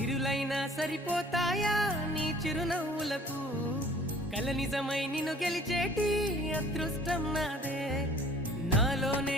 సిరులైనా సరిపోతాయా నీ చిరునవ్వులకు కల నిజమై నిన్ను గెలిచేటి అదృష్టం నాదే నాలోనే